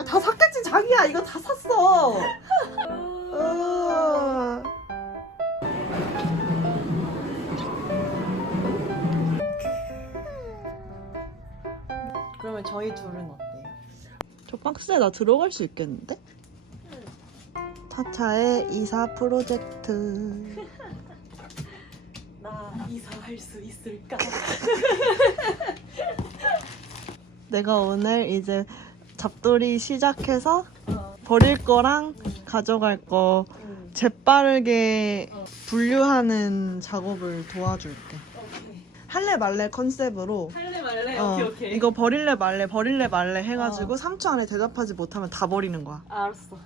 아, 다 샀겠지 자기야 이거 다 샀어. 어. 그러면 저희 둘은 어때요? 저 박스에 나 들어갈 수 있겠는데? 차차의 이사 프로젝트. 나 이사할 수 있을까? 내가 오늘 이제 잡돌이 시작해서 어. 버릴 거랑 가져갈 거 응. 재빠르게 어. 분류하는 작업을 도와줄게. 할래 말래 컨셉으로 할래 말래? 어, 오케이 오케이. 이거 버릴래 말래 버릴래 말래 해가지고 어. 3초 안에 대답하지 못하면 다 버리는 거야. 알았어.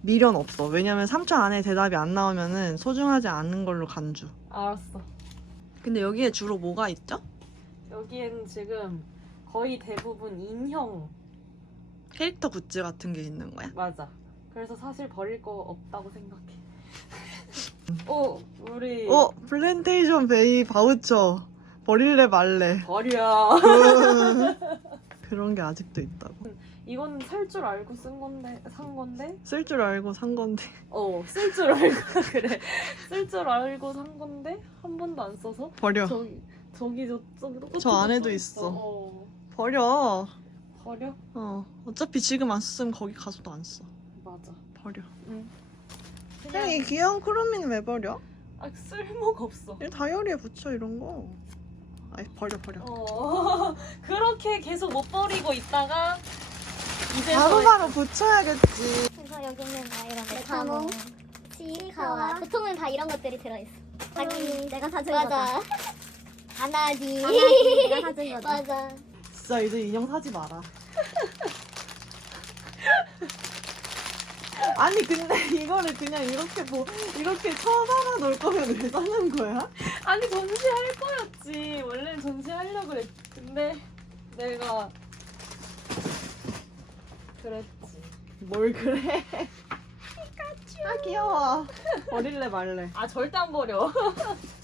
미련 없어. 왜냐면 3초 안에 대답이 안 나오면은 소중하지 않은 걸로 간주. 알았어. 근데 여기에 주로 뭐가 있죠? 여기에는 지금 거의 대부분 인형 캐릭터 굿즈 같은 게 있는 거야? 맞아. 그래서 사실 버릴 거 없다고 생각해. 어, 우리 어, 플랜테이션 베이 바우처. 버릴래 말래. 버려. 그런 게 아직도 있다고. 이건 살 줄 알고 쓴 건데 산 건데 쓸 줄 알고 산 건데. 어 쓸 줄 알고 그래 쓸 줄 알고 산 건데 한 번도 안 써서 버려. 저기 저기 저쪽도 저 안에도 있어. 어, 버려. 버려 어. 어차피 지금 안 썼으면 거기 가서도 안 써. 맞아 버려. 응 그냥 이 그냥 귀여운 크롬미는 왜 버려? 아, 쓸모가 없어 이 다이어리에 붙여 이런 거. 아이 버려 버려. 어 그렇게 계속 못 버리고 있다가 이제 바로바로 붙여야겠지. 그래서 여기는 다 이런 메타몽, 치카와 보통은 다 이런 것들이 들어있어. 자기 내가 사준 거다. 아나디. 내가 사준 거다. 맞아. 진짜 이제 인형 사지 마라. 아니 근데 이거를 그냥 이렇게 뭐 이렇게 쳐박아 놓을 거면 왜 사는 거야? 아니 전시할 거였지 원래는 전시하려고 그랬 근데 내가 그랬지 뭘 그래? 아 귀여워. 버릴래 말래. 아 절대 안 버려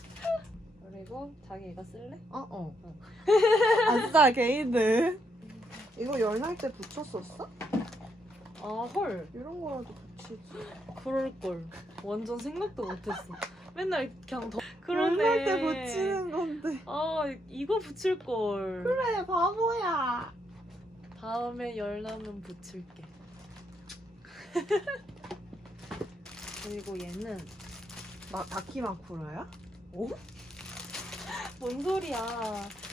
그리고 자기 이거 쓸래? 어 어. 아싸 게이드. 이거 열날 때 붙였었어? 아 헐 이런 거라도 붙이지. 그럴걸 완전 생각도 못했어 맨날 그냥 더 열날 때 붙이는 건데. 아 이거 붙일걸 그래 바보야. 다음에 열나면 붙일게 그리고 얘는 나 다키마쿠라야? 오? 뭔 소리야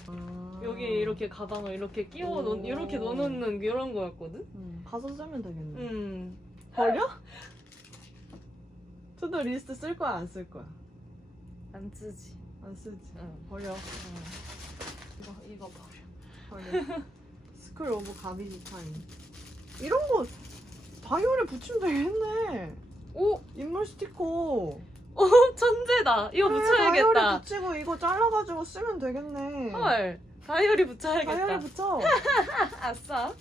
아. 여기 이렇게 가방을 이렇게 끼워 놓 오. 이렇게 넣어놓는 이런 거였거든? 응, 가서 쓰면 되겠네. 음 버려? 투도 리스트 쓸 거야 안 쓸 거야? 안 쓰지 안 쓰지. 응. 버려. 이거 이거 버려 버려. 스쿨 오브 가비지 타임. 이런 거 다이어리에 붙이면 되겠네. 오! 인물 스티커. 오 천재다 이거 그래, 붙여야겠다 다이어리 붙이고 이거 잘라가지고 쓰면 되겠네. 헐 다이어리 붙여야겠다 다이어리 붙여. 아싸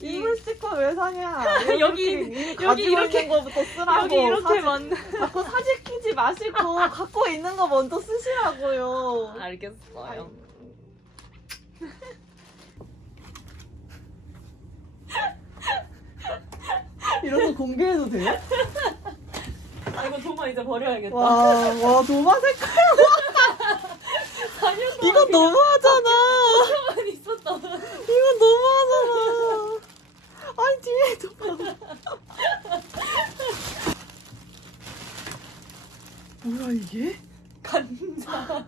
이 인물 스티커 왜 사냐? 여기, 이미 여기 가지고 이렇게- 있는 거부터 쓰라고. 여기 이렇게 사진- 만 자꾸 사진 끼지 마시고 갖고 있는 거 먼저 쓰시라고요. 알겠어요 이런 거 공개해도 돼요? 아 이거 도마 이제 버려야겠다 와, 와 도마 색깔 4년 동안 이거 너무하잖아. 가만히 있었다 이거 너무하잖아. 아니 뒤에도 봐. 뭐야 이게? 간자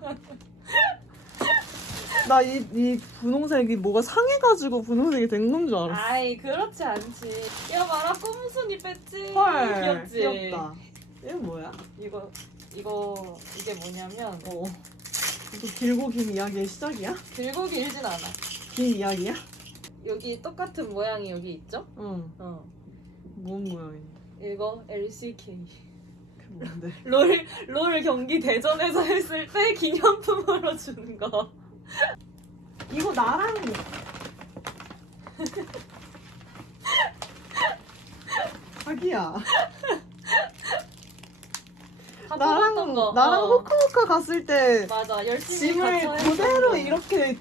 나이 이 분홍색이 뭐가 상해가지고 분홍색이 된 건 줄 알았어. 아이 그렇지 않지 야 봐라 꼼순이 뺐지 헐, 귀엽지 귀엽다. 이거 뭐야? 이거 이거 이게 뭐냐면 어. 이거 길고 긴 이야기의 시작이야? 길고 길진 않아 긴 이야기야? 여기 똑같은 모양이 여기 있죠? 응. 어 뭔 모양이야? 이거 LCK 그게 뭔데? 롤, 롤 경기 대전에서 했을 때 기념품으로 주는 거 이거 나랑 자기야 다 나랑 거. 나랑 어. 호카호카 갔을 때 맞아 열심히 짐을 같이 그대로 거. 이렇게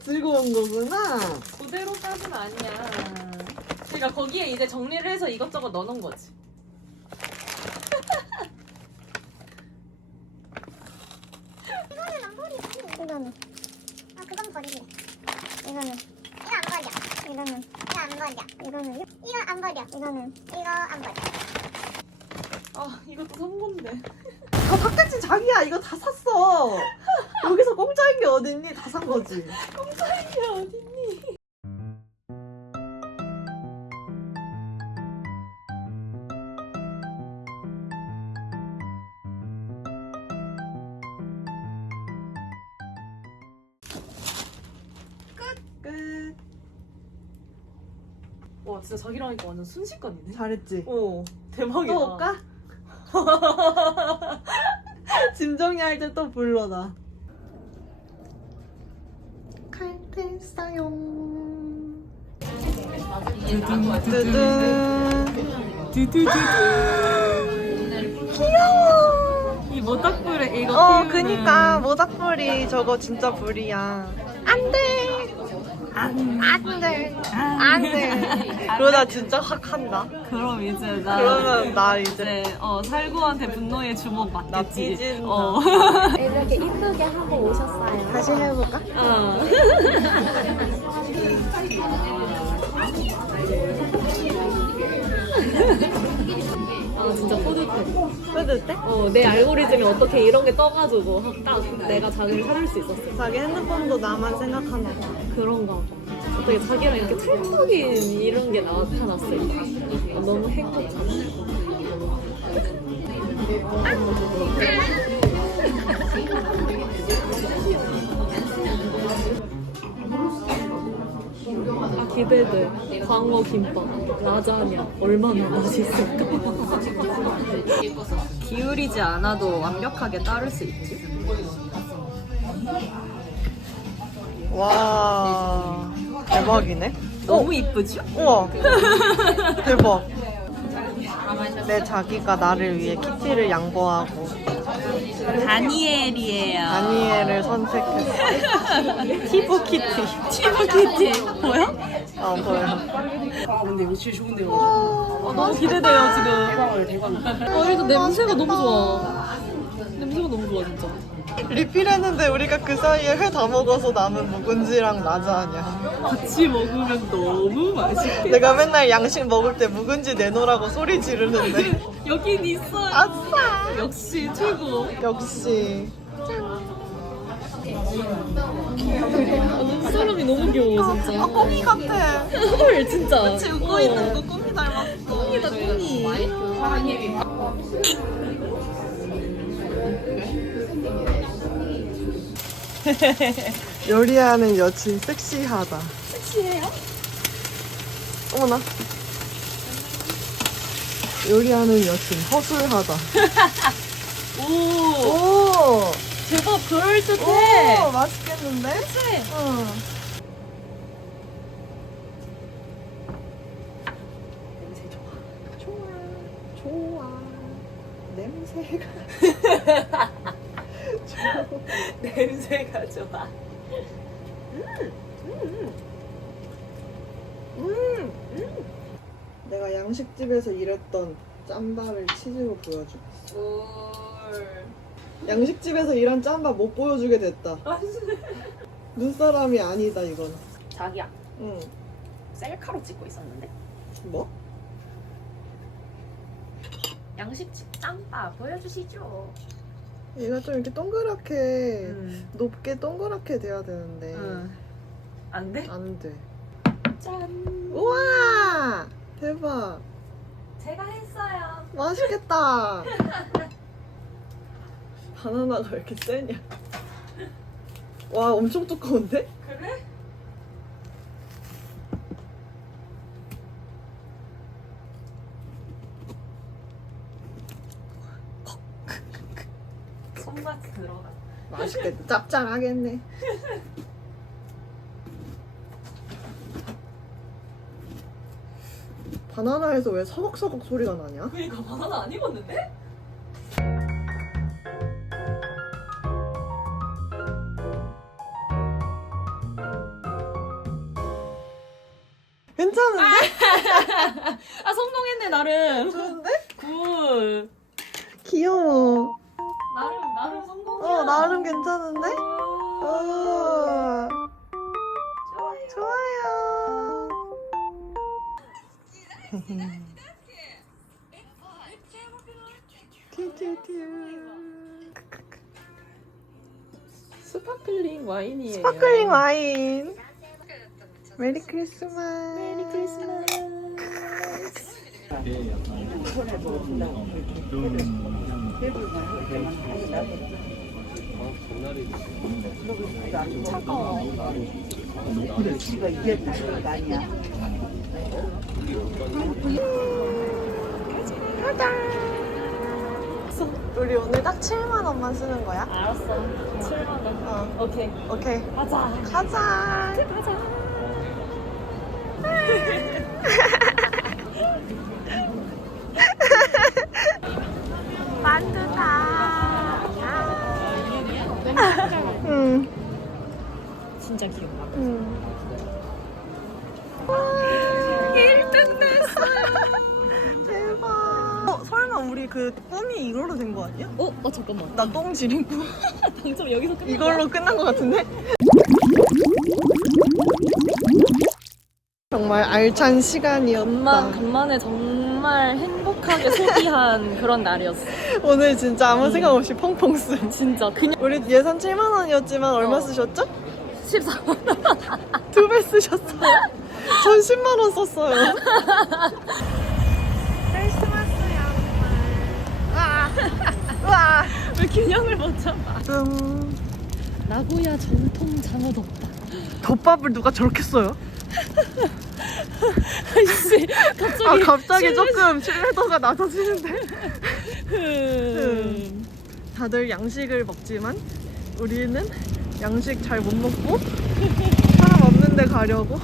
들고 온 거구나. 그대로까지는 아니야 그러니까 거기에 이제 정리를 해서 이것저것 넣어놓은 거지. 이거는 안 버리지. 이거는. 아 그건 버리래. 이거는. 이거 안 버려. 이거는. 이거 안 버려. 이거는. 이거 안 버려. 이거는. 이거 안 버려. 아 이것도 산 건데. 아 닭대치 자기야 이거 다 샀어. 여기서 공짜인 게 어딨니? 다 산 거지. 이게 어딨니? 끝. 와 진짜 자기랑 하니까 완전 순식간이네. 잘했지. 어 대박이다. 또 올까? 짐 정리할 때 또 불러 나. 칼퇴 사용. 두둔. 귀여워. 이 모닥불에 이거 어, 그니까 모닥불이 저거 진짜 불이야. 안 돼. 안, 안 돼. 안 돼. 그러다 진짜 확 한다. 그럼 이제 나 그러면 나 이제 이제 어 살구한테 분노의 주먹 나 맞겠지. 삐진다. 어. 이렇게 이쁘게 하고 오셨어요. 다시 해볼까? 어. 진짜 뿌듯해. 뿌듯해? 어, 내 알고리즘이 어떻게 이런 게 떠가지고 딱 내가 자기를 찾을 수 있었어. 자기 핸드폰도 나만 생각하나 봐. 그런가 봐. 어떻게 자기랑 이렇게 찰떡인 이런 게 나타났을까? 아, 너무 행복해. 아, 기대돼. 광어 김밥, 라자냐, 얼마나 맛있을까? 기울이지 않아도 완벽하게 따를 수 있지. 와 대박이네. 너무 이쁘죠? 우와 대박. 내 자기가 나를 위해 키티를 양보하고 다니엘이에요. 다니엘을 선택했어. 티브 키티. 치부키티 보여? 어 보여. 근데 이거 진짜 좋은데요. 어, 너무 기대돼요 지금. 어 일단 냄새가 너무 좋아. 냄새가 너무 좋아 진짜. 리필했는데 우리가 그 사이에 회 다 먹어서 남은 묵은지랑 라자냐. 같이 먹으면 너무 맛있게. 내가 맨날 양식 먹을 때 묵은지 내놓으라고 소리 지르는데. 여긴 있어요. 아싸. 역시 최고. 역시. 아, 눈사람이 너무 귀여워 진짜. 아 꼬미 같아. 헐 진짜. 같이 웃고 있는 거 꼬미 닮았어. 꽁이다 꽁이. 요리하는 여친 섹시하다. 섹시해요? 어머나. 요리하는 여친 허술하다. 오. 오. 대박 그럴듯해. 오 맛있겠는데? 응. 냄새 좋아. 좋아. 좋아. 냄새가. 냄새가 좋아. 음. 내가 양식집에서 일했던 짬바를 치즈로 보여주겠어. 올. 양식집에서 일한 짬바 못 보여주게 됐다. 눈사람이 아니다 이건. 자기야, 응. 셀카로 찍고 있었는데. 뭐? 양식집 짬바 보여주시죠. 얘가 좀 이렇게 동그랗게 음. 높게 동그랗게 돼야 되는데 응. 안 돼? 안 돼. 짠. 우와 대박 제가 했어요. 맛있겠다. 바나나가 왜 이렇게 세냐? 와 엄청 두꺼운데? 그래? 손맛 들어가. 맛있겠다. 짭짤하겠네. 바나나에서 왜 서걱서걱 소리가 나냐? 그니까 바나나 안 익었는데? 괜찮은데? 아 성공했네 나름. 좋은데? 굿. 귀여워. 나름 나름 성공이야. 어 나름 괜찮은데? 어. 좋아요. 좋아요. 스파클링 와인이에요. 스파클링 와인. 메리 크리스마스. 메리 크리스마스. 우리 오늘 딱 7만 원만 쓰는 거야? 알았어. 7만 원. 어. 오케이. 오케이. 가자. 가자. 가자. 만두다. 응. 진짜 귀엽다. 응. 1등 됐어요. 대박. 어, 설마 우리 그 꿈이 이걸로 된 거 아니야? 어? 어 잠깐만. 나 똥 지린 꿈. 당첨 여기서 끝난 이걸로 끝난 것 같은데? 정말 알찬 시간이었다. 간만, 간만에 정말 행복하게 소비한 그런 날이었어. 오늘 진짜 아무 생각 없이 펑펑 쓴. 진짜 그냥 우리 예산 7만 원이었지만 얼마 어. 쓰셨죠? 14만 원. 두 배 쓰셨어요. 전 10만 원 썼어요. 크리스마스야. 와. 와. 왜 균형을 못 잡아? 음, 나고야 전통 장어 덮밥. 덮밥을 누가 저렇게 써요? 아이씨, 갑자기. 아 갑자기 실례- 조금 신뢰도가 낮아지는데. 음. 다들 양식을 먹지만 우리는 양식 잘 못 먹고 사람 없는 데 가려고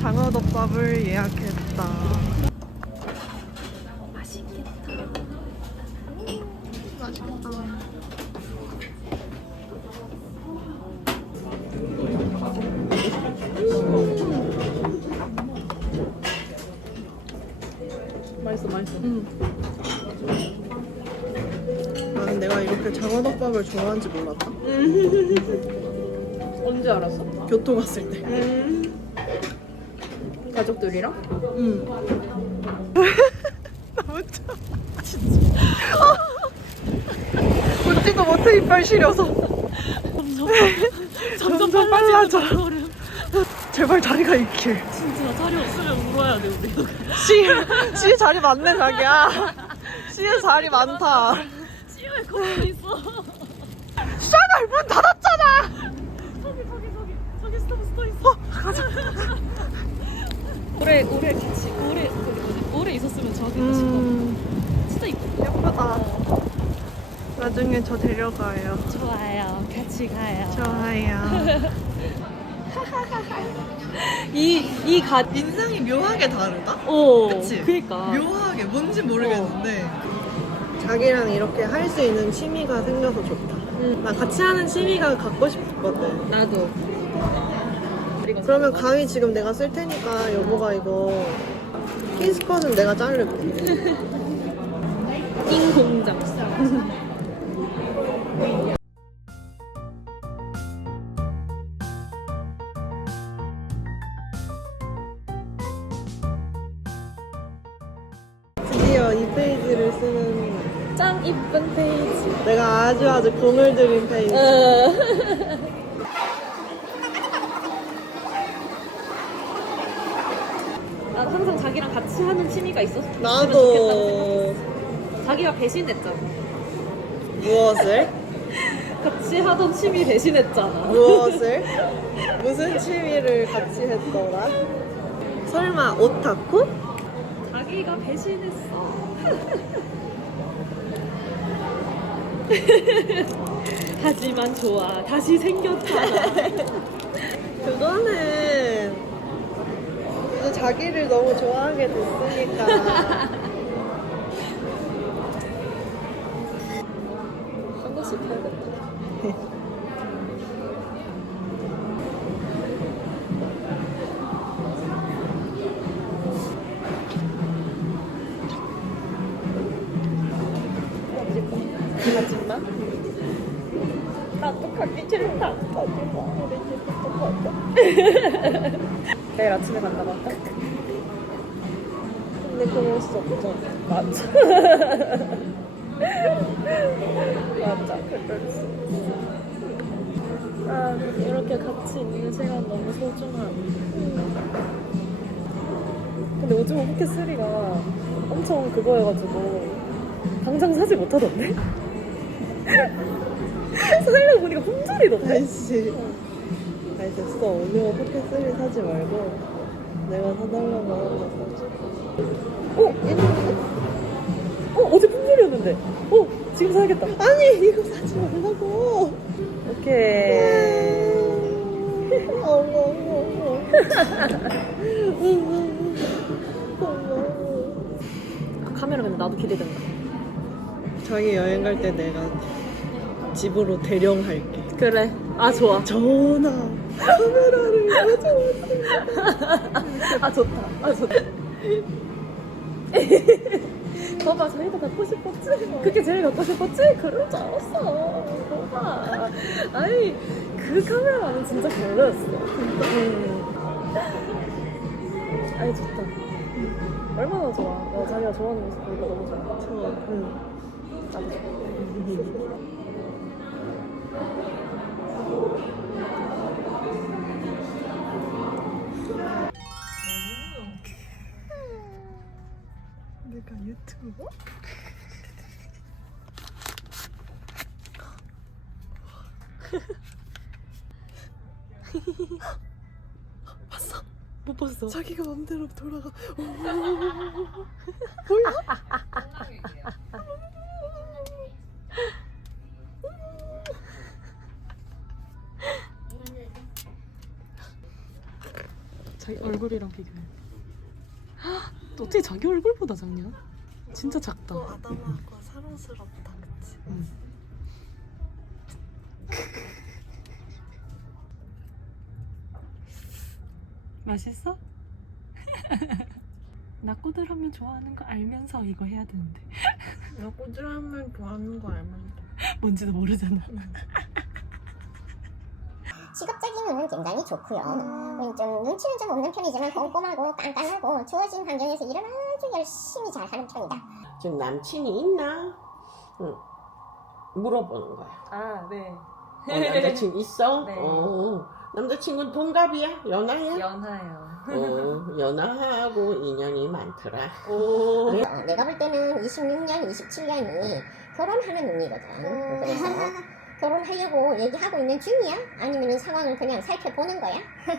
장어덮밥을 예약했다. 맛있겠다. 맛있어, 맛있어. 나는 내가 이렇게 장어덮밥을 좋아하는지 몰랐다. 언제 알았어? 교토 갔을 때. 가족들이랑? 응. 너무 참. 진짜. 웃지도 못해 이빨 시려서. 점점 점점 빨라져. 걸음. 제발 자리가 있길. 진짜 자리 없으면 울어야 돼, 우리. 씨, 씨 자리 많네 자기야. 씨에 자리 많다. 씨왜 거기 있어? 샤갈 문 닫았잖아. 저기, 저기, 저기. 저기 스톱, 스톱 있어. 가자. 올해, 올해 같이, 거기 뭐지? 올해 있었으면 저한테. 음, 진짜 이쁘다. 예쁘다. 나중에 저 데려가요. 좋아요. 같이 가요. 좋아요. 이, 이 가, 인상이 묘하게 다르다. 오. 그치? 그니까. 묘하게 뭔지 모르겠는데 자기랑 이렇게 할 수 있는 취미가 생겨서 좋다. 응. 나 같이 하는 취미가 갖고 싶거든. 나도. 그러면 가위 지금 내가 쓸 테니까 여보가 이거 키스컷은 내가 자를게. 띵 공장. 이쁜 페이지. 내가 아주 아주 공을 들인 페이지. 어. 난 항상 자기랑 같이 하는 취미가 있었으면 좋겠다. 나도 자기가 배신했잖아. 무엇을? 같이 하던 취미 배신했잖아. 무엇을? 무슨 취미를 같이 했더라? 설마 오타쿠? 자기가 배신했어. 하지만 좋아. 다시 생겼잖아. 그거는 이제 자기를 너무 좋아하게 됐으니까 나 똑같기 싫다. 우리 집 똑같아. 내일 아침에 간다고 할까? 근데 그럴 수 없죠. 맞아. 맞아, 그럴 수 없어. 아, 이렇게 같이 있는 시간 너무 소중한. 근데 오징어 포켓 3가 엄청 그거여가지고 당장 사지 못하던데? 사려고 보니까 품절이던데? 아이씨. 아이 됐어. 오징어 포켓 3 사지 말고 내가 사달라고 하는 거 사줘. 어? 어? 어제 품절이었는데? 어? 지금 사야겠다. 아니 이거 사지 말라고. 오케이. 어머 어머 어머. 아, 카메라 근데 나도 기대된다. 자기 여행 갈 때 내가 집으로 대령할게. 그래. 아, 좋아. 전화 카메라를 가져왔어. 아, 좋다. 아, 좋다. 봐봐, 자기도 갖고 싶었지? 그게 제일 갖고 싶었지? 그럴 줄 알았어. 봐봐. 아니, 그 카메라는 진짜 별로였어. 진짜. 음. 아니, 좋다. 얼마나 좋아. 나 자기가 좋아하는 모습 보니까 너무 좋아. 좋아. 응. 나도 좋아. 내가 유튜브? 봤어? 못 봤어. 자기가 맘대로 돌아가. 자기 얼굴이랑 비교해. 헉, 너 어떻게 자기 얼굴보다 작냐? 진짜 작다. 또 아담하고 사랑스럽다, 그치? 맛있어? 나 꼬들하면 좋아하는 거 알면서 이거 해야 되는데 나 꼬질하면 좋아하는 거 알면 돼. 뭔지도 모르잖아. 직업적인은 굉장히 좋고요. 음, 좀 눈치는 좀 없는 편이지만 꼼꼼하고 깐깐하고 주어진 환경에서 일을 아주 열심히 잘하는 편이다. 지금 남친이 있나? 응. 물어보는 거야. 아 네. 어, 남자친구 있어? 네. 어. 남자친구는 동갑이야? 연하야? 연하요. 어, 연하하고 인연이 많더라. 오. 어, 내가 볼 때는 26년, 27년이 결혼하는 운이거든. 그래서 결혼하려고 얘기하고 있는 중이야? 아니면 상황을 그냥 살펴보는 거야?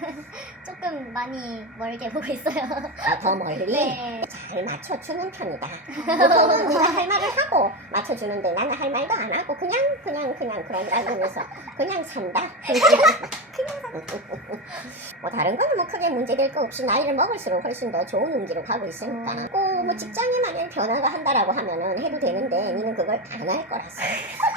조금 많이 멀게 보고 있어요. 아, 더 멀리? 네. 잘 맞춰주는 편이다. 보통은 네가 할 말을 하고 맞춰주는데 나는 할 말도 안 하고 그냥 그냥 그냥 그런다 그러면서 그냥 산다. 그냥 뭐 다른 거는 뭐 크게 문제될 거 없이 나이를 먹을수록 훨씬 더 좋은 운기로 가고 있으니까. 꼭뭐 직장에 만약 변화가 한다라고 하면은 해도 되는데 니는 그걸 안 할 거라서.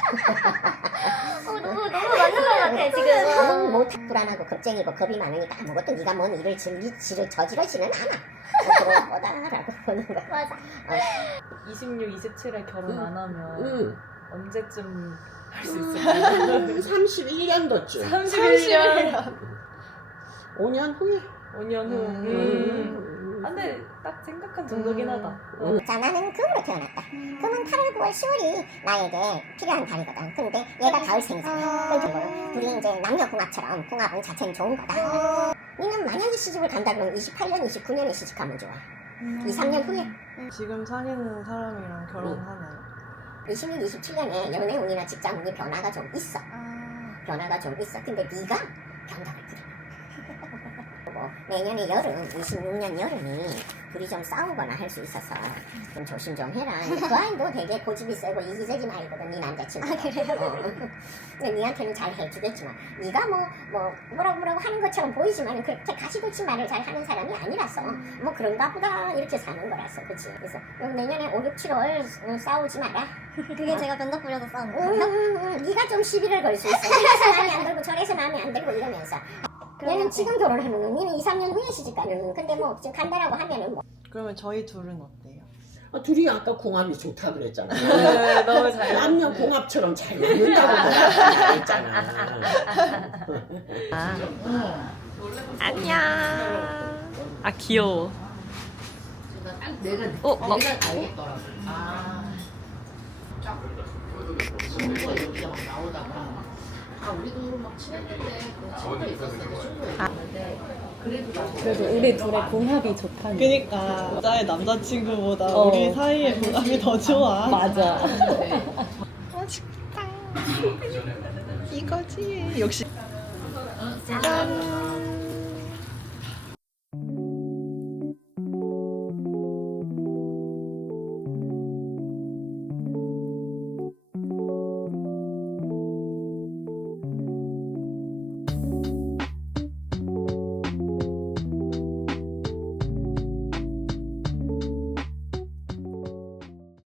어, 너무, 너무 맞는 것 같아, 지금. 너무 못 불안하고 겁쟁이고 겁이 많으니까 아무것도 네가 뭔 일을 즐기, 지르, 저지르지는 않아. 뭐 그럴 거다라고 보는 거야. 맞아. 26, 27에 결혼 안 하면 응. 언제쯤 할 수 있을까요? 31년도쯤. 31년. 5년 후에. 5년 후. 음. 음. 아, 근데 딱 생각한 정도긴 하다. 어. 자, 나는 금으로 태어났다. 금은 8월, 9월, 10월이 나에게 필요한 달이거든. 근데 얘가 가을 생이잖아. 그러니까 둘이 이제 남녀 궁합처럼 궁합은 자체는 좋은 거다. 니는 만약에 시집을 간다 그러면 28년, 29년에 시집가면 좋아. 2, 3년 후에 지금 사귀는 사람이랑 결혼하나요? 26, 27년에 연애 운이나 직장 운이 변화가 좀 있어. 변화가 좀 있어. 근데 네가 변덕을 부려. 뭐 내년에 여름, 26년 여름이 둘이 좀 싸우거나 할 수 있어서 좀 조심 좀 해라. 그 아이도 되게 고집이 세고 이기적인 아이거든, 네 남자친구. 아 그래요? 근데 니한테는 잘 해주겠지만 네가 뭐, 뭐 뭐라고 뭐라고 하는 것처럼 보이지만 그렇게 가시도친 말을 잘 하는 사람이 아니라서 뭐 그런가 보다 이렇게 사는 거라서 그치 그래서 내년에 5, 6, 7월 싸우지 마라 그게 제가 변덕 부려서 싸운 응, 거예요? 응, 응. 네가 좀 시비를 걸 수 있어. 이래서 마음에 안 들고 저래서 마음에 안 들고 이러면서. 얘는 지금 결혼하면은 니는 2, 3년 후에 시집 가는 근데 뭐 지금 간다라고 하면은 뭐 그러면 저희 둘은 어때요? 아, 둘이 아까 궁합이 좋다 그랬잖아. 네, 너무 잘. 남녀 궁합처럼 잘 맞는다고 내가 그랬잖아. 안녕. 아 귀여워. 내가 어, 막- 내가 알겠더라고. 아. 친구가 여기가 막 나오다가 아 우리도 막 친했는데 그 있었는데 친구가 있었는데 그래도 나 그래도 우리 둘의 궁합이 좋다니. 그니까 나의 남자친구보다 어. 우리 사이의 궁합이 더 좋아. 맞아. 맛있다. 이거지. 역시. 짠.